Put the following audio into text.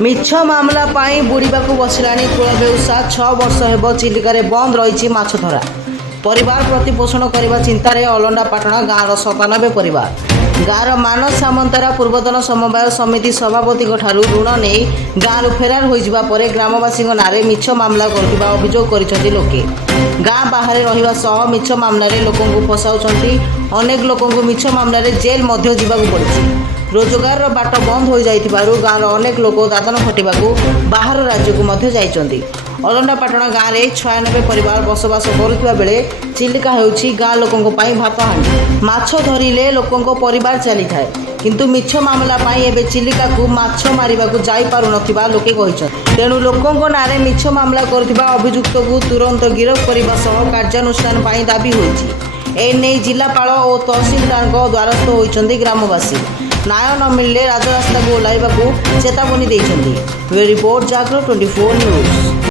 मिछ मामला पाई बुड़ीबाकू बसिलानी कुलबेउसा 6 वर्ष हेब चिलिका बंद रही माछ धरा। परिवार प्रतिपोषण करने चिंतार अलंडापाटଣା गाँवर 97 परिवार। गाँवर मानस सामंतारा पूर्वतन समवाय समिति सभापति ऋण नहीं गाँव फेरार हो ग्रामवासी नारे मिछ मामला कर अभियोग कर लोके। गाँ बाहर रहा मिछ मामलें लोक फसाउछंती। अनेक लोक मिछ मामलें जेल जावाक पड़ी। रोजगार बाट बंद हो जाइथिबारु गाँवर अनेक लोक दादन खटिबा बाहर राज्य को जाइछंती। अलंडापाटଣା गाँव में 96 परिवार बसवास करुवा बेले चिलिका होउछि गाँ लोकों भात हांडी। माछ धरिले लोकों परिवार चली थाए, किंतु मिछ मामला पाई एबे चिलिका को माछ मारिबाकू जाई पारु नथिबा लोके कहिछन। तेणु लोकों नारे मिछ मामला करथिबा अभियुक्त को तुरंत गिरफ करबा सह कार्यानुष्ठान पाई दाबी होइछि। एने जिलापाल और तहसीलदार द्वारस्थ होइछंती ग्रामवासी। न्याय न मिलले राजरास्ता को ओह्लाइबाकू चेतावनी देइछंती। रिपोर्ट जागरण 24 न्यूज।